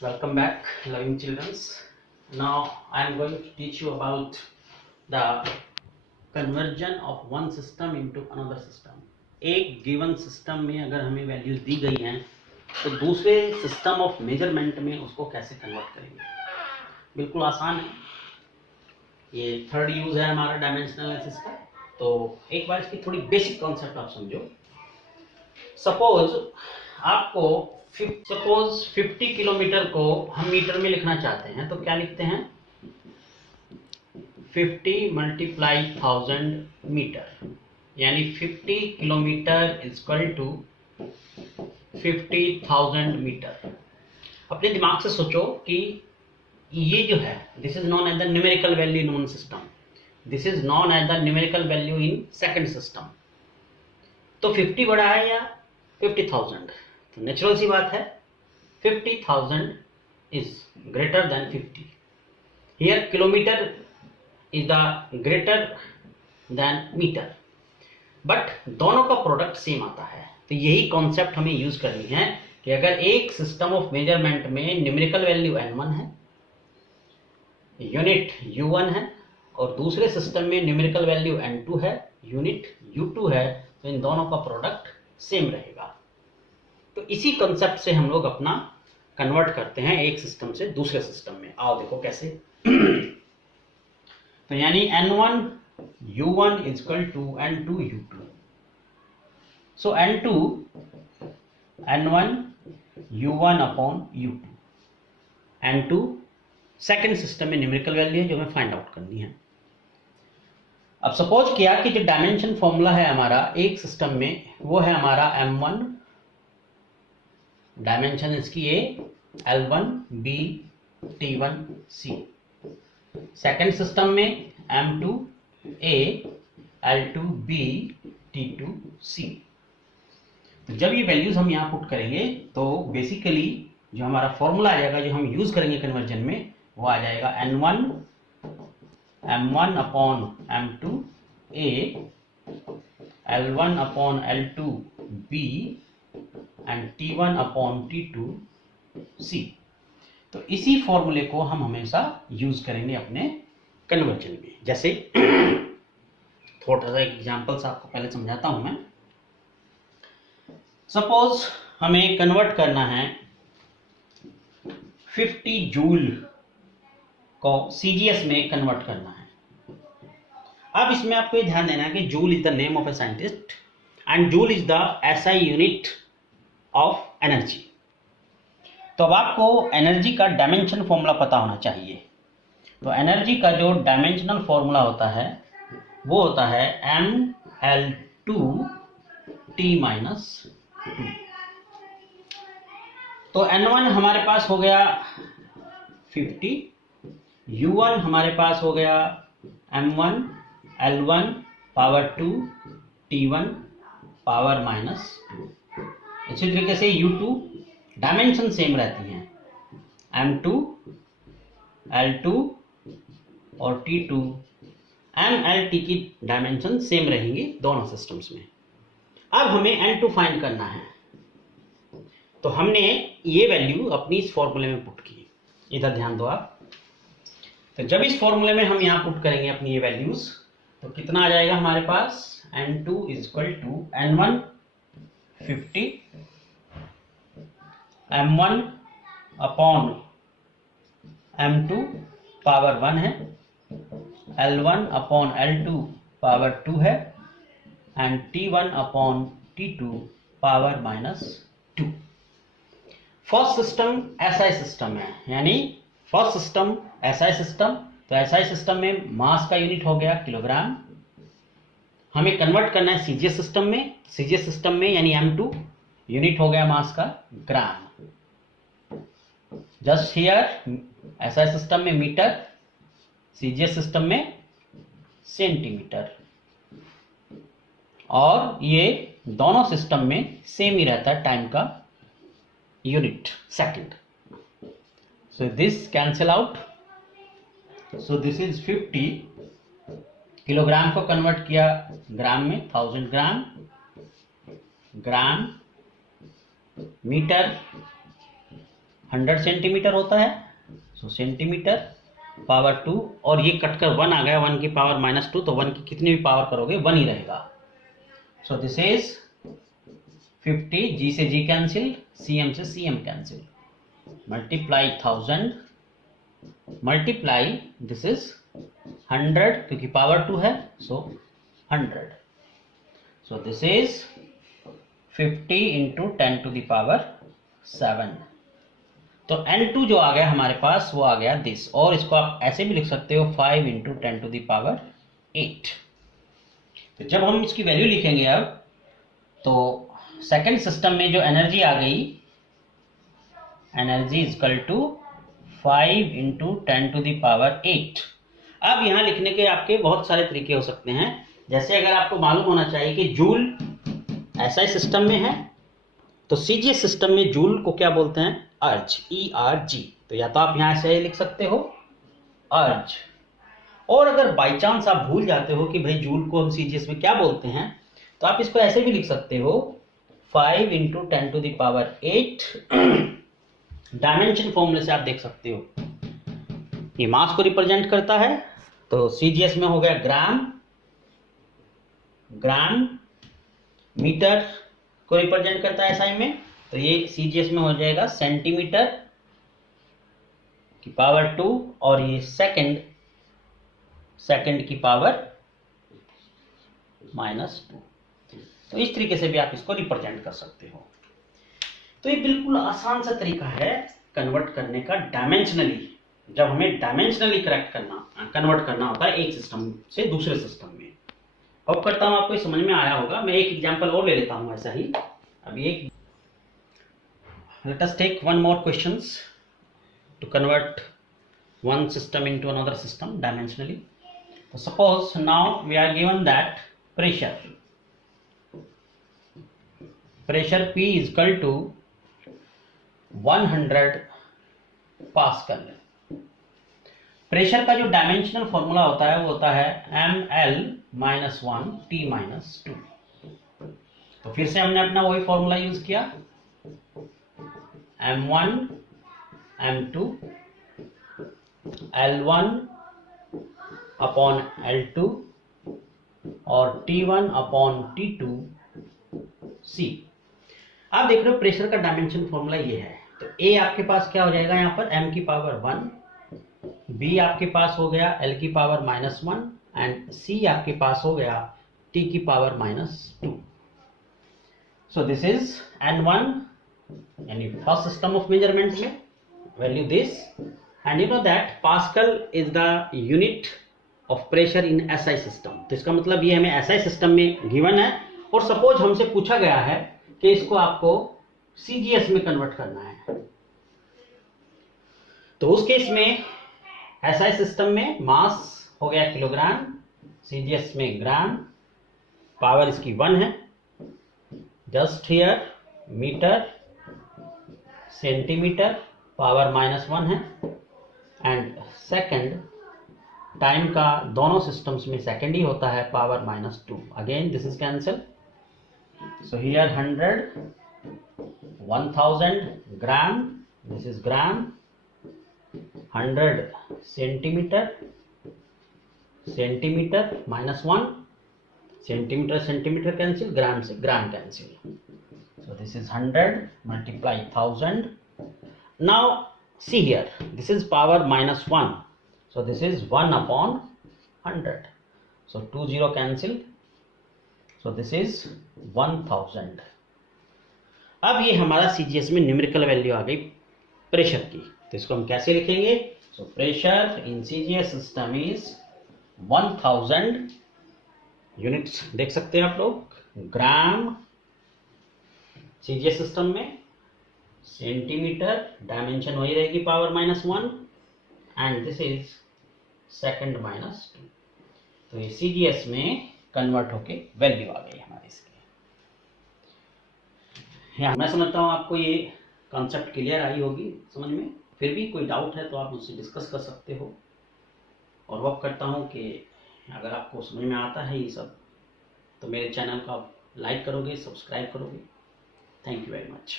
Welcome back, loving children. Now I am going to teach you about the conversion of one system into another system. एक given system में अगर हमें values दी गई हैं तो दूसरे सिस्टम ऑफ मेजरमेंट में उसको कैसे कन्वर्ट करेंगे। बिल्कुल आसान है। ये थर्ड यूज है हमारा डायमेंशनल एनालिसिस का। तो एक बार इसकी थोड़ी बेसिक कॉन्सेप्ट आप समझो। सपोज आपको 50 किलोमीटर को हम मीटर में लिखना चाहते हैं तो क्या लिखते हैं 50 मल्टीप्लाई 1000 मीटर, यानी 50 किलोमीटर इक्वल टू 50,000 मीटर। अपने दिमाग से सोचो कि ये जो है this is known as the numerical value in one system, this is known as the numerical value in second system. तो 50 बड़ा है या 50,000? तो नेचुरल सी बात है 50,000 is greater than 50। Here kilometre is the greater than metre, but दोनों का product same आता है। तो यही कॉन्सेप्ट हमें यूज करनी है कि अगर एक सिस्टम ऑफ मेजरमेंट में न्यूमेरिकल वैल्यू n1 है, यूनिट u1 है, और दूसरे सिस्टम में न्यूमेरिकल वैल्यू n2 है, यूनिट u2 है, तो इन दोनों का प्रोडक्ट सेम रहेगा। तो इसी कंसेप्ट से हम लोग अपना कन्वर्ट करते हैं एक सिस्टम से दूसरे सिस्टम में। आओ देखो कैसे। तो यानी n1 u1 is equal to n2 u2। So n1 u1 upon u2। n2 second system में न्यूमेरिकल वैल्यू है जो हमें फाइंड आउट करनी है। अब सपोज किया कि जो डायमेंशन फॉर्मूला है हमारा एक सिस्टम में वो है हमारा m1, डायमेंशन इसकी a, l1 b t1 c। Second system में m2 a, l2 b t2 c। तो जब ये वैल्यूज हम यहाँ पुट करेंगे तो बेसिकली जो हमारा फॉर्मूला आ जाएगा जो हम यूज करेंगे कन्वर्जन में वो आ जाएगा n1 m1 upon m2 a, l1 upon l2 b and t1 upon t2 c। तो इसी फॉर्मूले को हम हमेशा यूज करेंगे अपने कन्वर्जन में। जैसे थोड़ा सा एग्जांपल्स आपको पहले समझाता हूं मैं। सपोज हमें कन्वर्ट करना है 50 जूल को सीजीएस में कन्वर्ट करना है। अब इसमें आपको ये ध्यान देना है कि joule is the name of a scientist and joule is the SI unit of energy. तो अब आपको एनर्जी का डायमेंशन फॉर्मूला पता होना चाहिए। तो एनर्जी का जो डायमेंशनल फॉर्मूला होता है वो होता है ml2 t-2। तो n1 हमारे पास हो गया 50, u1 हमारे पास हो गया m1 l1 power 2 t1 power -2। इसी तरीके से u2 डायमेंशन सेम रहती हैं, m2 l2 और t2 mlt की डायमेंशन सेम रहेंगी दोनों सिस्टम्स में। अब हमें n2 फाइंड करना है तो हमने ये वैल्यू अपनी इस फॉर्मूले में पुट की। इधर ध्यान दो आप। तो जब इस फॉर्मूले में हम यहाँ पुट करेंगे अपनी ये वैल्यूज तो कितना आ जाएगा हमारे पास n2 is equal to n1 50, m1 upon m2 power 1 है, l1 अपॉन l2 पावर 2 है and t1 upon t2 power -2। First system SI system है, यानी फर्स्ट सिस्टम एसआई सिस्टम। तो एसआई सिस्टम में मास का यूनिट हो गया किलोग्राम। हमें कन्वर्ट करना है सीजीएस सिस्टम में। सीजीएस सिस्टम में यानी m2 यूनिट हो गया मास का ग्राम। जस्ट हियर एसआई सिस्टम में मीटर, सीजीएस सिस्टम में सेंटीमीटर। और ये दोनों सिस्टम में सेम ही रहता है टाइम का unit second. So this cancel out. So this is 50, kilogram को कन्वर्ट किया ग्राम में 1000 ग्राम, ग्राम मीटर 100 सेंटीमीटर होता है, सो सेंटीमीटर पावर 2, और ये कटकर 1 आ गया, 1 की पावर -2, तो 1 की कितनी भी पावर करोगे 1 ही रहेगा। सो दिस इज 50, जी से जी कैंसिल, सीएम से cm cancel, multiply 1000 multiply this is 100 क्योंकि पावर 2 है, so 100, so this is 50 into 10 to the power 7। तो N2 जो आ गया हमारे पास वो आ गया दिस, और इसको आप ऐसे भी लिख सकते हो 5 इंटू 10 टू द पावर 8। तो जब हम इसकी वैल्यू लिखेंगे अब, तो सेकंड सिस्टम में जो एनर्जी आ गई, energy is equal to 5 into 10 to the power 8। अब यहां लिखने के आपके बहुत सारे तरीके हो सकते हैं, जैसे अगर आपको मालूम होना चाहिए कि जूल एसआई सिस्टम में है, तो सीजीएस सिस्टम में जूल को क्या बोलते हैं, अर्ज, ERG। तो या तो आप यहां से लिख सकते हो अर्ज, और अगर बाई चांस आप भूल जाते हो कि भाई जूल को हम सीजीएस में क्या बोलते हैं, तो आप इसको ऐसे भी लिख सकते हो 5 into 10 to the power 8। Dimension फॉर्मूले से आप देख सकते हो ये मास को रिप्रेजेंट करता है, तो सीजीएस में हो गया ग्राम, ग्राम, मीटर को रिप्रेजेंट करता है एसआई में, तो ये सीजीएस में हो जाएगा सेंटीमीटर की पावर 2, और ये सेकंड, सेकंड की पावर -2। तो इस तरीके से भी आप इसको रिप्रेजेंट कर सकते हो। तो ये बिल्कुल आसान सा तरीका है कन्वर्ट करने का डायमेंशनली, जब हमें डायमेंशनली कन्वर्ट करना होता है एक सिस्टम से दूसरे सिस्टम में। अब करता हूं आपको समझ में आया होगा, मैं एक एग्जांपल और ले लेता हूं ऐसा ही। अभी एक, let us take one more questions to convert one system into another system dimensionally. So suppose now we are given that pressure P is equal to 100 pascal. Pressure का जो डायमेंशनल फॉर्मूला होता है वो होता है ml-1T-2। तो फिर से हमने अपना वही फॉर्मूला यूज किया, m1 m2 l1 upon l2 और t1 अपॉन t2 c। आप देख रहे हो प्रेशर का डायमेंशन फॉर्मूला ये है, तो a आपके पास क्या हो जाएगा यहाँ पर m की पावर 1, b आपके पास हो गया l की पावर -1 एंड c आपके पास हो गया t की power -2। So this is n1 यानी फर्स्ट सिस्टम ऑफ मेजरमेंट में value this, and you know that pascal is the unit of pressure in SI system. तो इसका मतलब ये हमें एसआई सिस्टम में गिवन है, और सपोज हमसे पूछा गया है कि इसको आपको सीजीएस में कन्वर्ट करना है, तो उस केस में एसआई सिस्टम में मास हो गया किलोग्राम, सीजीएस में ग्राम, पावर इसकी 1 है, just here metre, centimetre, power -1 है, एंड सेकंड, टाइम का दोनों सिस्टम्स में सेकंड ही होता है, power -2। Again this is cancel, so here 100, 1000 gram, this is gram, 100 centimetre, centimetre -1, centimetre centimetre cancel, gram से gram cancel, so this is 100 multiply 1000. Now see here, this is power -1, so this is 1 upon 100, so 20 cancel, so this is 1000. अब ये हमारा CGS में numerical value आ गई pressure की, तो इसको हम कैसे लिखेंगे, so pressure in CGS system is 1000 units, देख सकते हैं आप लोग, ग्राम सीजीएस सिस्टम में, सेंटीमीटर, डायमेंशन वही रहेगी power -1, and this is second -2। तो ये सीजीएस में कन्वर्ट होके वैल्यू आ गई हमारी इसकी। मैं समझता हूँ आपको ये कॉन्सेप्ट क्लियर आई होगी समझ में। फिर भी कोई डाउट है तो आप मुझसे डिस्कस कर सकते हो, और होप करता हूँ कि अगर आपको समझ में आता है ये सब तो मेरे चैनल को आप लाइक करोगे, सब्सक्राइब करोगे। Thank you very much.